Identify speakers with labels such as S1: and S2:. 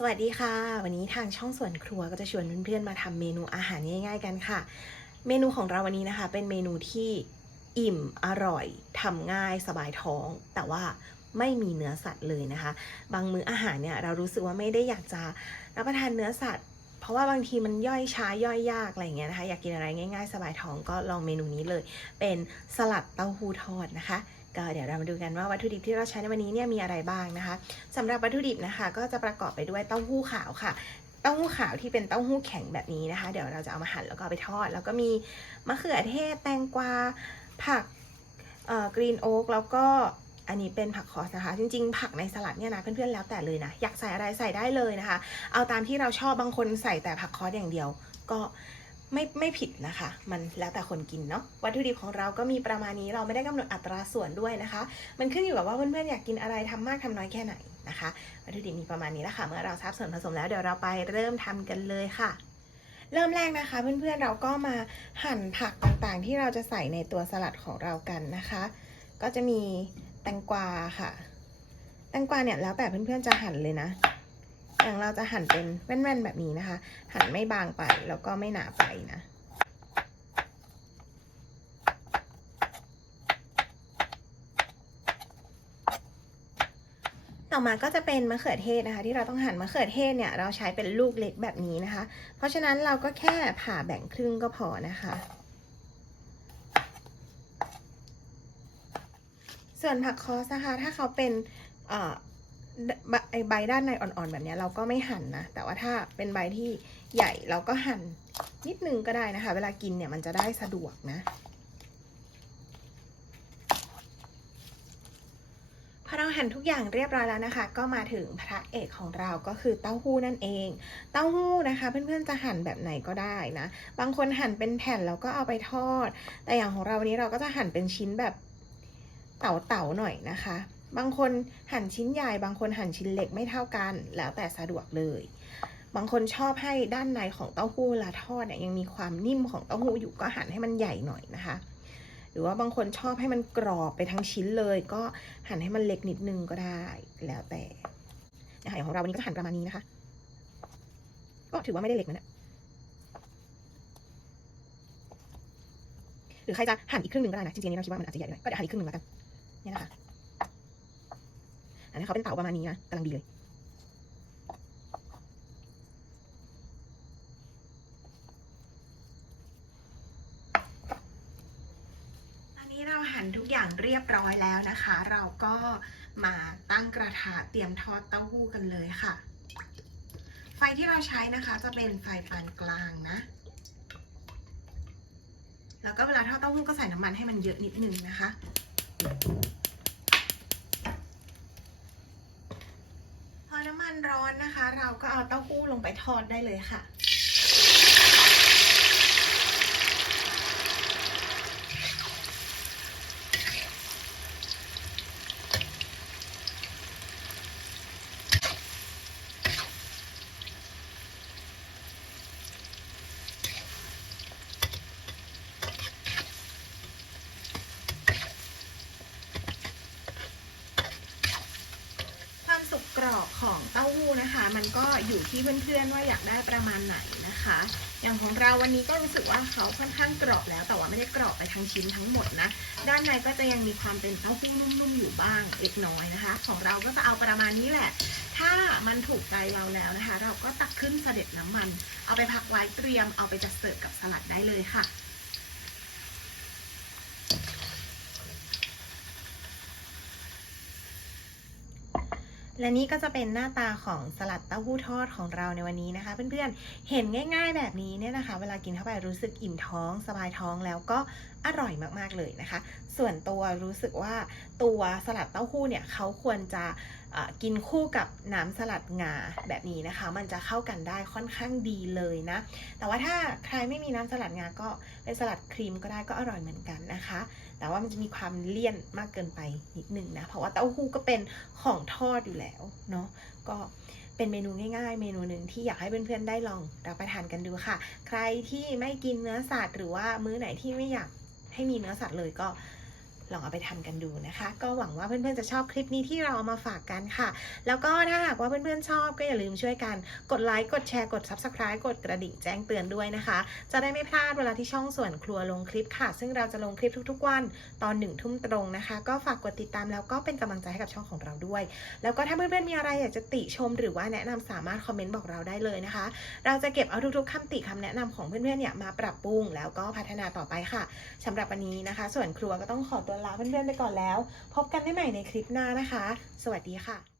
S1: สวัสดีค่ะ วันนี้ทางช่องส่วนครัวก็จะชวนเพื่อนๆมาทำเมนูอาหารง่ายๆกันค่ะ เมนูของเราวันนี้นะคะ เป็นเมนูที่อิ่มอร่อยทำง่ายสบายท้อง แต่ว่าไม่มีเนื้อสัตว์เลยนะคะ บางมื้ออาหารเนี่ยเรารู้สึกว่าไม่ได้อยากจะรับประทานเนื้อสัตว์ เพราะว่าบางทีมันย่อยช้าย่อยยากอะไรอย่างเงี้ยนะคะ อยากกินอะไรง่ายๆ สบายท้องก็ลองเมนูนี้เลย เป็นสลัดเต้าหู้ทอดนะคะ ก็เดี๋ยวเรามาดูกันว่าวัตถุดิบที่เราใช้ในวันนี้เนี่ยมีอะไรบ้างนะคะสำหรับวัตถุดิบนะคะ ก็จะประกอบไปด้วยเต้าหู้ขาวค่ะเต้าหู้ขาวที่เป็นเต้าหู้แข็งแบบนี้นะคะ เดี๋ยวเราจะเอามาหั่นแล้วก็ไปทอด แล้วก็มีมะเขือเทศแตงกวาผักกรีนโอ๊กแล้วก็อันนี้เป็นผักคอสนะคะ จริงๆ ผักในสลัดเนี่ยนะเพื่อนๆแล้วแต่เลยนะ อยากใส่อะไรใส่ได้เลยนะคะ เอาตามที่เราชอบบางคนใส่แต่ผักคอสอย่างเดียว ก็ ไม่ไม่ผิดนะคะ มันแล้วแต่คนกินเนาะวัตถุดิบของเราก็มีประมาณนี้เราไม่ได้กำหนดอัตราส่วนด้วยนะคะ มันขึ้นอยู่กับว่าเพื่อนๆอยากกินอะไรทำมากทำน้อยแค่ไหนนะคะวัตถุดิบมีประมาณนี้แล้วค่ะ เมื่อเราทราบส่วนผสมแล้วเดี๋ยวเราไปเริ่มทำกันเลยค่ะ เริ่มแรกนะคะ เพื่อนๆเราก็มาหั่นผักต่างๆ ที่เราจะใส่ในตัวสลัดของเรากันนะคะ ก็จะมีแตงกวาค่ะ แตงกวาเนี่ยแล้วแต่เพื่อนๆจะหั่นเลยนะ อย่างเราจะหั่นเป็นแว่นๆแบบนี้นะคะ หั่นไม่บางไปแล้วก็ไม่หนาไปนะต่อมาก็จะเป็นมะเขือเทศนะคะ ที่เราต้องหั่นมะเขือเทศเนี่ยเราใช้เป็นลูกเล็กแบบนี้นะคะ เพราะฉะนั้นเราก็แค่ผ่าแบ่งครึ่งก็พอนะคะ ส่วนผักคอสนะคะ ถ้าเขาเป็น เอ่อใบด้านในอ่อนๆแบบนี้เราก็ไม่หั่นนะ แต่ว่าถ้าเป็นใบที่ใหญ่เราก็หั่นนิดนึงก็ได้นะคะ เวลากินเนี่ยมันจะได้สะดวกนะ พอเราหั่นทุกอย่างเรียบร้อยแล้วนะคะ ก็มาถึงพระเอกของเราก็คือเต้าหู้นั่นเอง เต้าหู้นะคะ เพื่อนๆจะหั่นแบบไหนก็ได้นะ บางคนหั่นเป็นแผ่นแล้วก็เอาไปทอด แต่อย่างของเราวันนี้เราก็จะหั่นเป็นชิ้นแบบเต๋าๆหน่อยนะคะ บางคนหั่นชิ้นใหญ่ บางคนหั่นชิ้นเล็กไม่เท่ากัน แล้วแต่สะดวกเลย บางคนชอบให้ด้านในของเต้าหู้เวลาทอดเนี่ยยังมีความนิ่มของเต้าหู้อยู่ก็หั่นให้มันใหญ่หน่อยนะคะ หรือว่าบางคนชอบให้มันกรอบไปทั้งชิ้นเลย ก็หั่นให้มันเล็กนิดนึงก็ได้แล้วแต่อาหารของเราวันนี้ก็หั่นประมาณนี้นะคะ ก็ถือว่าไม่ได้เล็กนะเนี่ยหรือใครจะหั่นอีกครึ่งหนึ่งก็ได้นะจริงๆนนี้เราคิดว่ามันอาจจะใหญ่หน่อยก็เดี๋ยวหั่นอีกครึ่งหนึ่งแล้วกันเนี่ยนะคะ อันนี้เขาเป็นเต๋าประมาณนี้นะกำลังดีเลยตอนนี้เราหั่นทุกอย่างเรียบร้อยแล้วนะคะ เราก็มาตั้งกระทะเตรียมทอดเต้าหู้กันเลยค่ะ ไฟที่เราใช้นะคะจะเป็นไฟปานกลางนะแล้วก็เวลาทอดเต้าหู้ก็ใส่น้ำมันให้มันเยอะนิดนึงนะคะ พอน้ำมันร้อ นะคะ เราก็เอาเต้าหู้ลงไปทอดได้เลยค่ะ ความ สุกของเต้าหู้นะคะ มันก็อยู่ที่เพื่อนๆว่าอยากได้ประมาณไหนนะคะ อย่างของเราวันนี้ก็รู้สึกว่าเขาค่อนข้างกรอบแล้วแต่ว่าไม่ได้กรอบไปทั้งชิ้นทั้งหมดนะ ด้านในก็จะยังมีความเป็นเต้าหู้นุ่มๆอยู่บ้างเล็กน้อยนะคะ ของเราก็จะเอาประมาณนี้แหละ ถ้ามันถูกใจเราแล้วนะคะ เราก็ตักขึ้นเสด็จน้ำมัน เอาไปพักไว้เตรียมเอาไปจัดเสิร์ฟกับสลัดได้เลยค่ะ และนี่ก็จะเป็นหน้าตาของสลัดเต้าหู้ทอดของเราในวันนี้นะคะ เพื่อนๆ เห็นง่าย ๆ แบบนี้เนี่ยนะคะ เวลากินเข้าไปรู้สึกอิ่มท้องสบายท้องแล้วก็อร่อยมากๆเลยนะคะ ส่วนตัวรู้สึกว่าตัวสลัดเต้าหู้เนี่ยเขาควรจะกินคู่กับน้ำสลัดงาแบบนี้นะคะ มันจะเข้ากันได้ค่อนข้างดีเลยนะ แต่ว่าถ้าใครไม่มีน้ำสลัดงาก็เป็นสลัดครีมก็ได้ก็อร่อยเหมือนกันนะคะ แต่ว่ามันจะมีความเลี่ยนมากเกินไปนิดนึงนะ เพราะว่าเต้าหู้ก็เป็นของทอดอยู่แล้วเนาะ ก็เป็นเมนูง่ายๆ เมนูหนึ่งที่อยากให้เพื่อนๆได้ลองรับประทานกันดูค่ะ ใครที่ไม่กินเนื้อสัตว์หรือว่ามื้อไหนที่ไม่อยาก ให้มีเนื้อสัตว์เลยก็ ลองเอาไปทำกันดูนะคะ ก็หวังว่าเพื่อนๆจะชอบคลิปนี้ที่เราเอามาฝากกันค่ะ แล้วก็ถ้าหากว่าเพื่อนๆชอบก็อย่าลืมช่วยกันกดไลค์กดแชร์กด Subscribe กดกระดิ่งแจ้งเตือนด้วยนะคะ จะได้ไม่พลาดเวลาที่ช่องส่วนครัวลงคลิปค่ะ ซึ่งเราจะลงคลิปทุกๆวันตอนหนึ่งทุ่มตรงนะคะ ก็ฝากกดติดตามแล้วก็เป็นกำลังใจให้กับช่องของเราด้วย แล้วก็ถ้าเพื่อนๆมีอะไรอยากจะติชมหรือว่าแนะนำสามารถคอมเมนต์บอกเราได้เลยนะคะ เราจะเก็บเอาทุกๆคำติคำแนะนำของเพื่อนๆเนี่ยมาปรับปรุงแล้วก็พัฒนาต่อไปค่ะสำหรับวันนี้นะคะ ส่วนครัวก็ต้องขอตัวลาเพื่อนๆไปก่อนแล้ว พบกันได้ใหม่ในคลิปหน้านะคะ สวัสดีค่ะ